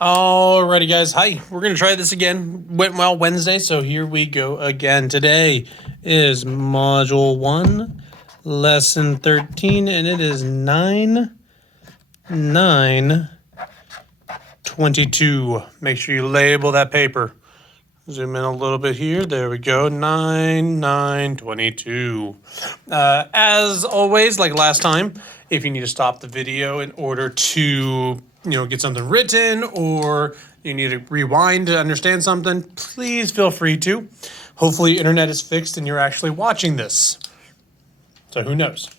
Alrighty, guys. Hi. We're going to try this again. Went well Wednesday, so here we go again. Today is Module 1, Lesson 13, and it is 9/9/22. Make sure you label that paper. Zoom in a little bit here. There we go. 9/9/22. As always, like last time, if you need to stop the video in order to get something written, or you need to rewind to understand something, please feel free to. Hopefully your internet is fixed and you're actually watching this. So who knows?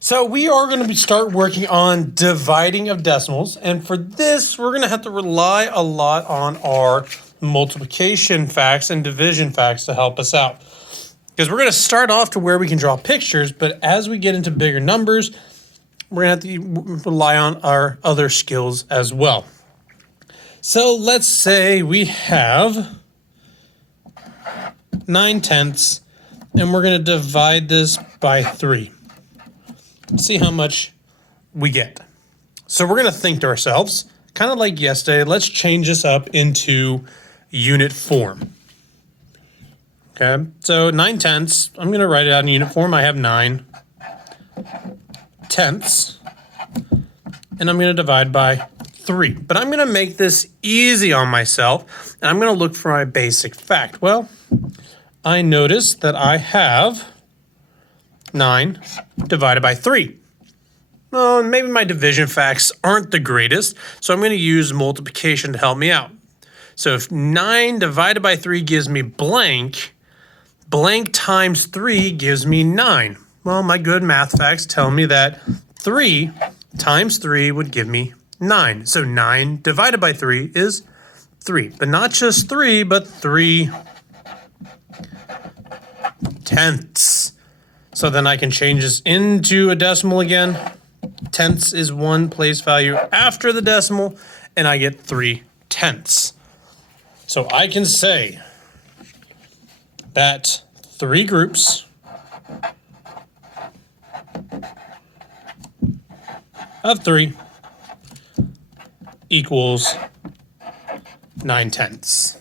So we are going to start working on dividing of decimals. And for this, we're going to have to rely a lot on our multiplication facts and division facts to help us out. Because we're going to start off to where we can draw pictures, but as we get into bigger numbers, we're going to have to rely on our other skills as well. So let's say we have 9/10, and we're going to divide this by 3. See how much we get. So we're going to think to ourselves, kind of like yesterday, let's change this up into unit form. Okay, so 9/10, I'm going to write it out in unit form. I have 9 tenths, and I'm going to divide by 3. But I'm going to make this easy on myself, and I'm going to look for my basic fact. Well, I notice that I have 9 divided by 3. Well, maybe my division facts aren't the greatest, so I'm going to use multiplication to help me out. So if 9 divided by 3 gives me blank, blank times 3 gives me 9. Well, my good math facts tell me that 3 times 3 would give me 9. So 9 divided by 3 is 3. But not just 3, but 3 tenths. So then I can change this into a decimal again. Tenths is one place value after the decimal, and I get 3 tenths. So I can say that 3 groups of 3 equals 9/10.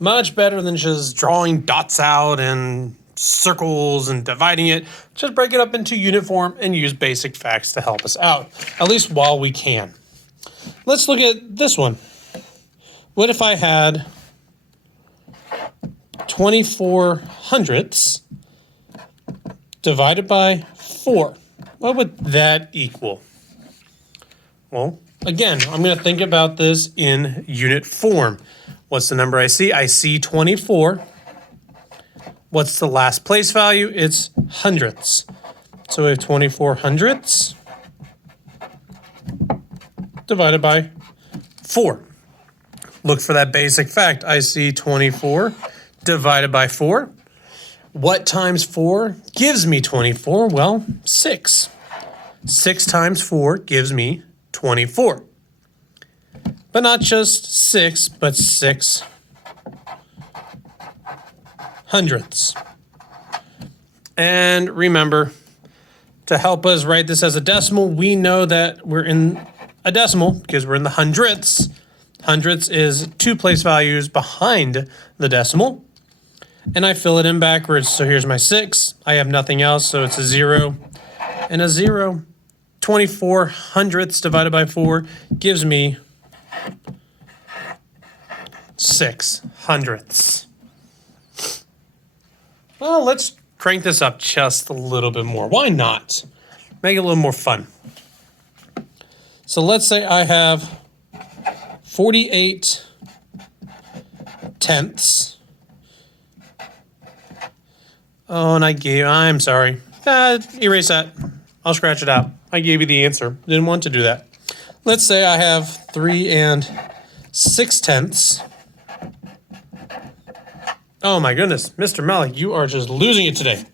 Much better than just drawing dots out and circles and dividing it. Just break it up into unit form and use basic facts to help us out, at least while we can. Let's look at this one. What if I had 24 hundredths divided by 4? What would that equal? Well, again, I'm going to think about this in unit form. What's the number I see? I see 24. What's the last place value? It's hundredths. So we have 24 hundredths divided by 4. Look for that basic fact. I see 24 divided by 4. What times 4 gives me 24? Well, 6. 6 times 4 gives me 24. But not just 6, but 6 hundredths. And remember, to help us write this as a decimal, we know that we're in a decimal because we're in the hundredths. Hundredths is 2 place values behind the decimal. And I fill it in backwards. So here's my 6. I have nothing else, so it's a 0 and a 0. 24 hundredths divided by 4 gives me 6 hundredths. Well, let's crank this up just a little bit more. Why not? Make it a little more fun. So let's say I have 48 tenths. Oh, and I'm sorry. Erase that. I'll scratch it out. I gave you the answer. Didn't want to do that. Let's say I have 3 6/10. Oh my goodness, Mr. Malik, you are just losing it today.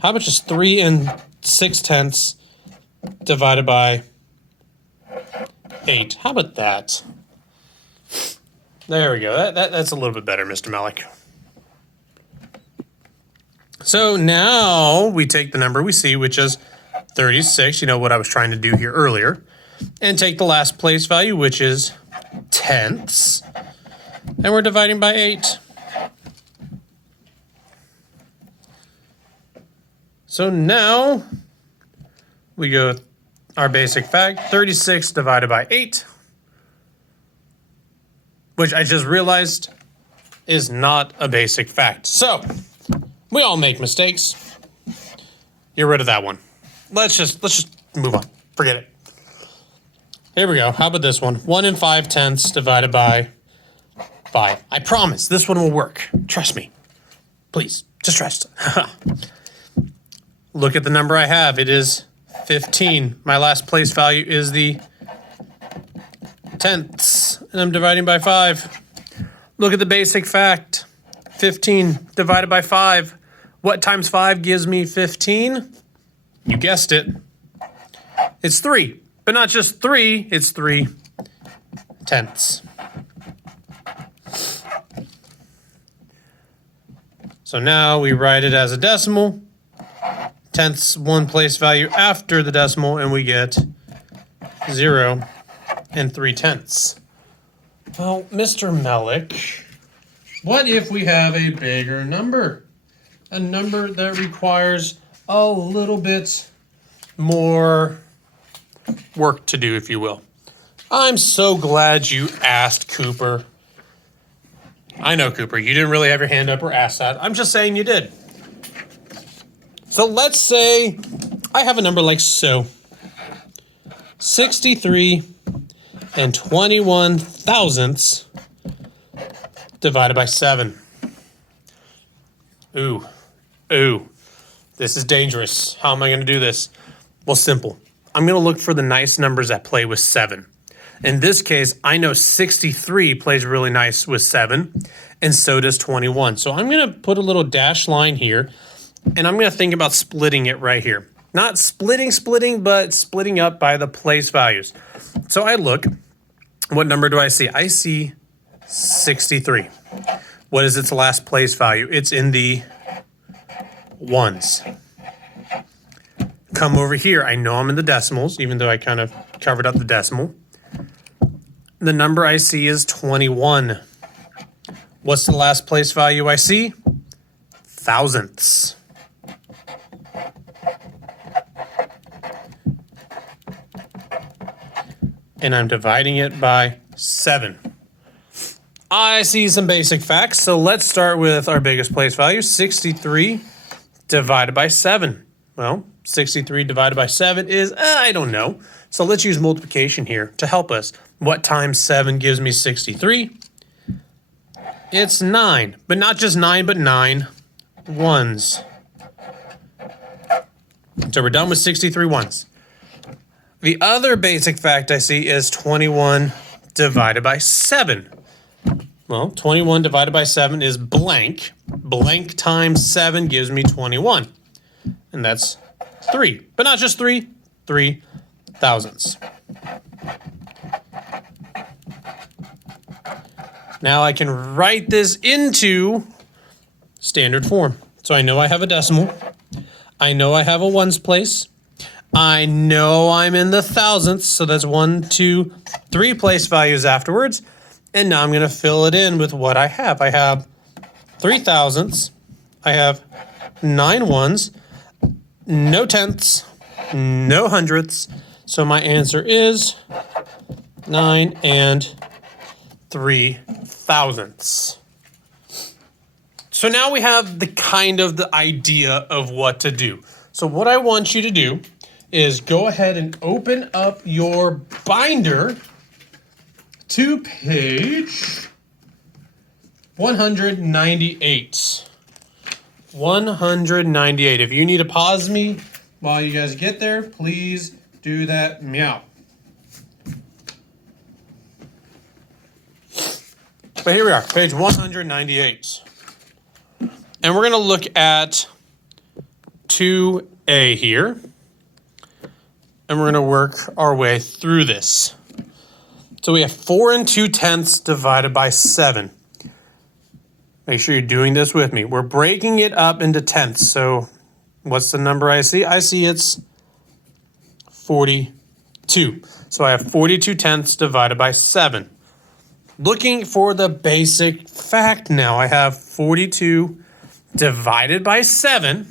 How about just 3 6/10 divided by 8? How about that? There we go. That's a little bit better, Mr. Malik. So now we take the number we see, which is 36, you know what I was trying to do here earlier, and take the last place value, which is tenths, and we're dividing by 8. So now we go our basic fact, 36 divided by 8, which I just realized is not a basic fact. So we all make mistakes. Get rid of that one. Let's just move on. Forget it. Here we go. How about this one? 1 5/10 divided by 5. I promise this one will work. Trust me. Please, just trust. Look at the number I have. It is 15. My last place value is the tenths, and I'm dividing by 5. Look at the basic fact. 15 divided by 5. What times 5 gives me 15? You guessed it. It's 3. But not just 3, it's 3 tenths. So now we write it as a decimal. Tenths, one place value after the decimal, and we get 0 and 3/10. Well, Mr. Melick, what if we have a bigger number? A number that requires a little bit more work to do, if you will. I'm so glad you asked, Cooper. I know, Cooper, you didn't really have your hand up or ask that. I'm just saying you did. So let's say I have a number like so. 63 and 21 thousandths divided by 7. Ooh. This is dangerous. How am I going to do this? Well, simple. I'm going to look for the nice numbers that play with 7. In this case, I know 63 plays really nice with 7, and so does 21. So I'm going to put a little dash line here, and I'm going to think about splitting it right here. Not splitting, but splitting up by the place values. So I look, what number do I see? I see 63. What is its last place value? It's in the ones. Come over here. I know I'm in the decimals, even though I kind of covered up the decimal. The number I see is 21. What's the last place value I see? Thousandths. And I'm dividing it by 7. I see some basic facts, so let's start with our biggest place value, 63 divided by 7. Well, 63 divided by 7 is, I don't know. So let's use multiplication here to help us. What times 7 gives me 63? It's 9, but not just 9, but 9 ones. So we're done with 63 ones. The other basic fact I see is 21 divided by 7. Well, 21 divided by 7 is blank. Blank times 7 gives me 21. And that's 3. But not just 3, 3 thousandths. Now I can write this into standard form. So I know I have a decimal. I know I have a ones place. I know I'm in the thousandths, so that's 1, 2, 3 place values afterwards. And now I'm going to fill it in with what I have. I have 3 thousandths. I have 9 ones, no tenths, no hundredths. So my answer is 9 and 3 thousandths. So now we have the idea of what to do. So what I want you to do is go ahead and open up your binder to page 198. 198. If you need to pause me while you guys get there, please do that. Meow. But here we are, page 198. And we're going to look at 2A here. And we're going to work our way through this. So we have 4 and 2/10 divided by 7. Make sure you're doing this with me. We're breaking it up into tenths. So what's the number I see? I see it's 42. So I have 42 tenths divided by 7. Looking for the basic fact now. I have 42 divided by 7.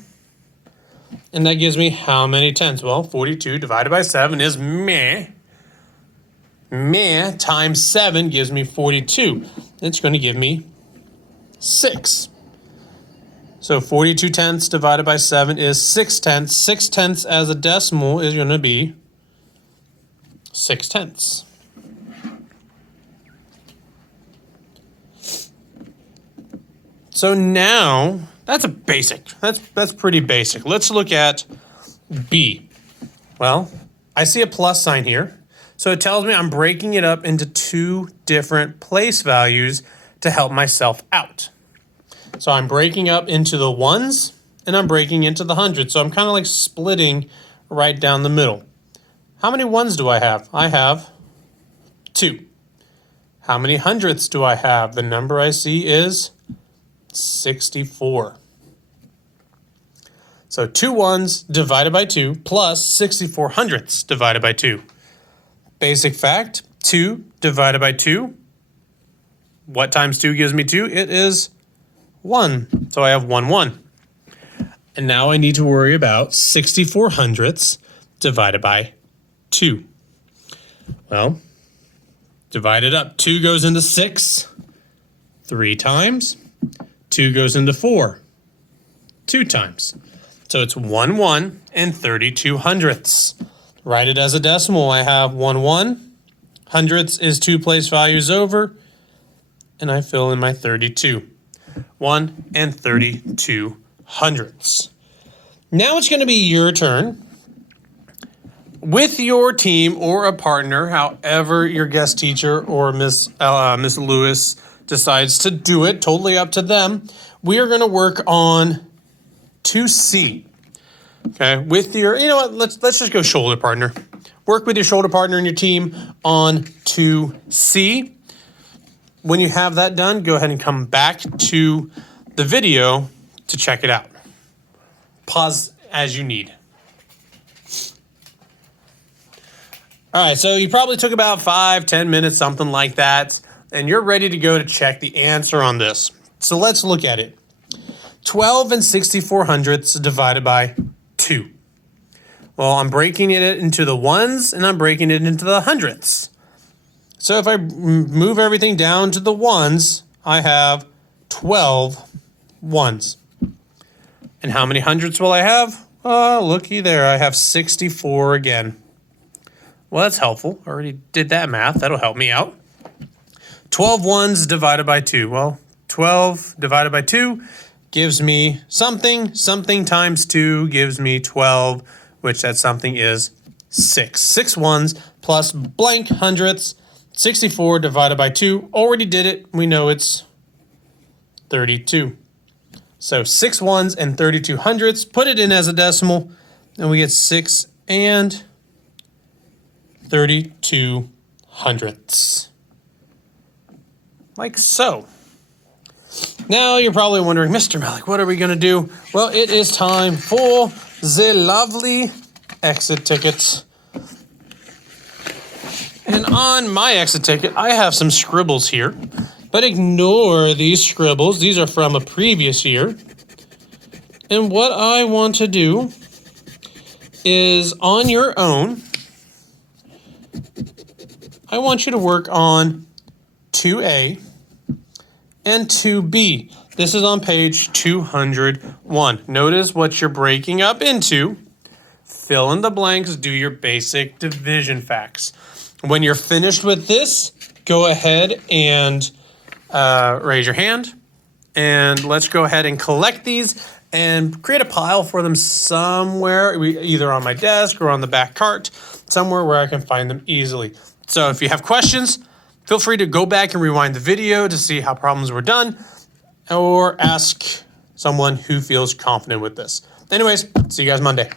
And that gives me how many tenths? Well, 42 divided by 7 is meh. Meh times 7 gives me 42. It's going to give me 6. So 42 tenths divided by 7 is 6 tenths. 6 tenths as a decimal is going to be 6 tenths. So now, that's a basic. That's pretty basic. Let's look at B. Well, I see a plus sign here. So it tells me I'm breaking it up into 2 different place values to help myself out. So I'm breaking up into the ones and I'm breaking into the hundreds. So I'm kind of like splitting right down the middle. How many ones do I have? I have 2. How many hundredths do I have? The number I see is 64. So 2 ones divided by 2 plus 64 hundredths divided by 2. Basic fact, 2 divided by 2. What times 2 gives me 2? It is 1. So I have 1. And now I need to worry about 64 hundredths divided by 2. Well, divide it up. 2 goes into 6 3 times. 2 goes into 4 2 times. So it's 1 and 32 hundredths. Write it as a decimal. I have 1. Hundredths is 2 place values over. And I fill in my 32. 1 and 32 hundredths. Now it's going to be your turn. With your team or a partner, however your guest teacher or Miss Lewis decides to do it, totally up to them. We are going to work on 2C. Okay, with your, you know what, let's just go shoulder partner. Work with your shoulder partner and your team on 2C. When you have that done, go ahead and come back to the video to check it out. Pause as you need. All right, so you probably took about 5-10 minutes, something like that, and you're ready to go to check the answer on this. So let's look at it. 12 and 64 hundredths divided by 2. Well, I'm breaking it into the ones and I'm breaking it into the hundredths. So if I move everything down to the ones, I have 12 ones. And how many hundredths will I have? Oh, looky there, I have 64 again. Well, that's helpful. I already did that math. That'll help me out. 12 ones divided by 2. Well, 12 divided by 2 gives me something. Something times 2 gives me 12, which that something is 6. 6 ones plus blank hundredths. 64 divided by 2. Already did it. We know it's 32. So 6 ones and 32 hundredths. Put it in as a decimal, and we get 6 and 32 hundredths. Like so. Now you're probably wondering, Mr. Malik, what are we going to do? Well, it is time for the lovely exit tickets. And on my exit ticket, I have some scribbles here. But ignore these scribbles. These are from a previous year. And what I want to do is, on your own, I want you to work on 2A and 2B. This is on page 201. Notice what you're breaking up into. Fill in the blanks, do your basic division facts. When you're finished with this, go ahead and raise your hand. And let's go ahead and collect these and create a pile for them somewhere, either on my desk or on the back cart, somewhere where I can find them easily. So if you have questions, feel free to go back and rewind the video to see how problems were done, or ask someone who feels confident with this. Anyways, see you guys Monday.